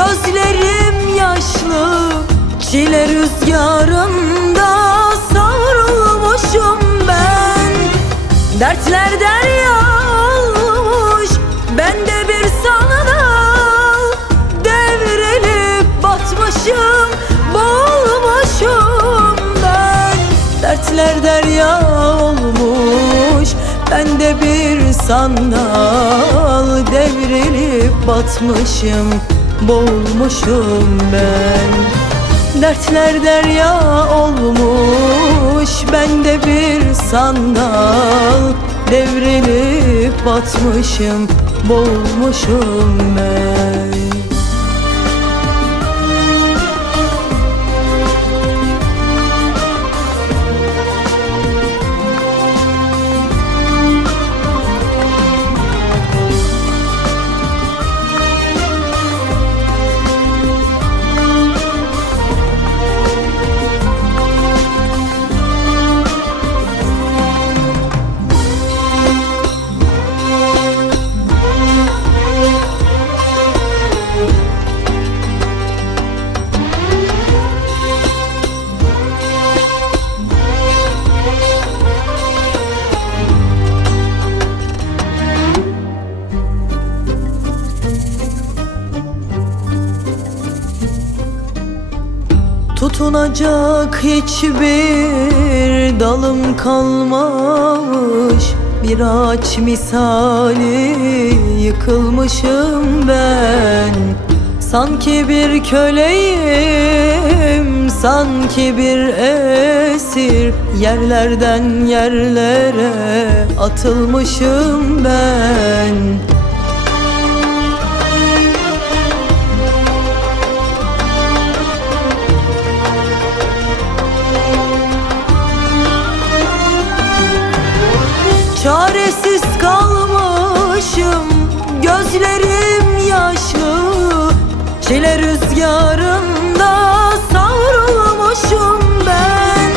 Gözlerim yaşlı Çile rüzgarında savrulmuşum ben. Dertler derya olmuş Ben de bir sandal Devrilip batmışım Boğulmuşum ben. Dertler derya olmuş Ben de bir sandal Devrilip batmışım Boğulmuşum ben. Dertler derya olmuş. Ben de bir sandal Devrilip batmışım Boğulmuşum ben Tutunacak hiçbir dalım kalmamış. Bir ağaç misali yıkılmışım ben. Sanki bir köleyim, sanki bir esir. Yerlerden yerlere atılmışım ben Çile rüzgarında savrulmuşum ben.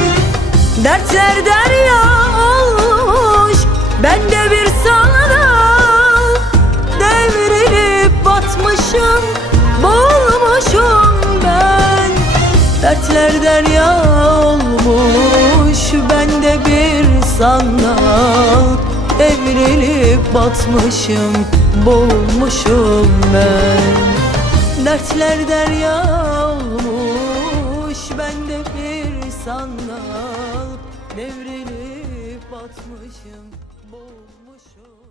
Dertler derya olmuş Ben de bir sandal Devrilip batmışım Boğulmuşum ben. Dertler derya olmuş Ben de bir sandal Evrilip batmışım Boğulmuşum ben Dertler derya olmuş Ben de bir sandal Devrilip batmışım Boğulmuşum